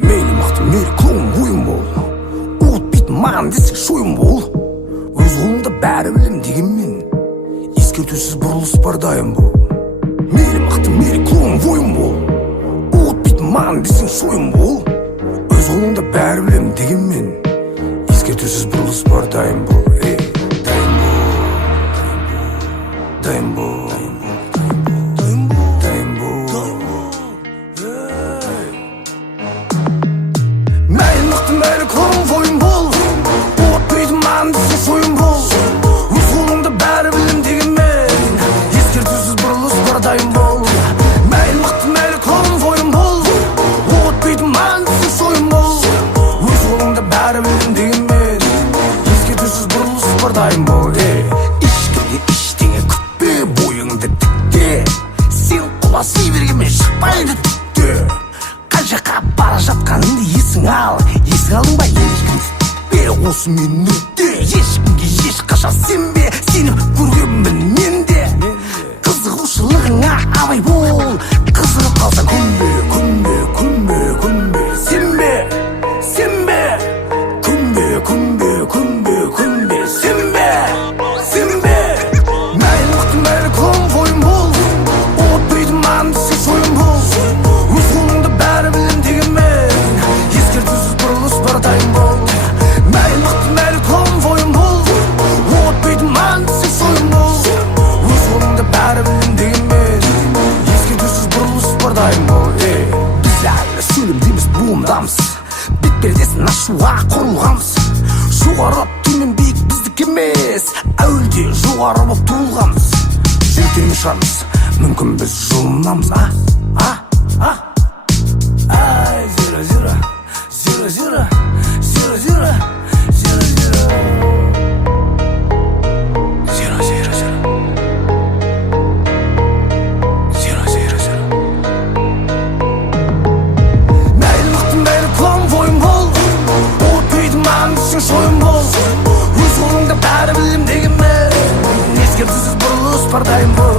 Мейлі мықты, мейлі клоун ойын бол, ұмытпайтын маған десең шойын бол. Өз қолыңда бәрі білем дегенмен, ескертусіз бұрылыс бар дайын бол. Мейлі мықты, мейлі клоун ойын бол, ұмытпайтын маған десең шойын бол. Өз қолыңда бәрі білем дегенмен, ескертусіз бұрылыс бар дайын бол. Дайын бол. Мейлі клоун ойын бол, ұмытпайтын маған десең шойын бол. Өз қолыңда бәрі білем дегенмен, ескертусіз бұрылыс бар дайын бол. Мейлі мықты, мейлі клоун ойын бол, ұмытпайтын маған десең шойын бол. Өз қолыңда бәрі білем дегенмен, ескертусіз бұрылыс бар дайын бол. Ешкімге ештеңе күтпе, бойыңды тікте, сен құласи бергенмен шықпайды түкте. Жаққа бара жатқаныңды есің ал, есің алдың ба ешкім түтпе. Осы мен нүкте, ешкімге ешқашан сенбе, сеніп көргенмін мен де. Қызығушылығыңа абай бол, қызығып қалсаң күнбе, күнбе, күнбе, күнбе. Сенбе, сенбе, күнбе, күнбе, күнбе, күнбе. Сенбе, сенбе. Мейлі мықты, мейлі клоун ойын бол, ұмытпайтын маған десең шойын бол. Өз қолыңда бәрі білем дегенмен, ескертусіз бұрылыс бар дайын бол. Мейлі мықты, мейлі клоун ойын бол, ұмытпайтын маған десең шойын бол. Өз қолыңда бәрі білем дегенмен, ескертусіз бұрылыс бар дайын бол. Біз әлі сөйлемдейміз, буындамыз, бет-пердесін ашуға құрылғанбыз. Жоғары төмен биік біздік емес, әуелде жоғары болып тұрылғанбыз. Жүректермен шығармыз, мүмкін біз жылынамыз. Ай, зира, зира, зира, зира, зира, зира, зира, зира. Зира, зира, зира. Зира, зира, зира. Мейлі мықты, мейлі клоун ойын бол, ұмытпайтын маған десең шойын бол. Өз қолыңда бәрі білем дегенмен, ескертусіз бұрылыс бар дайын бол.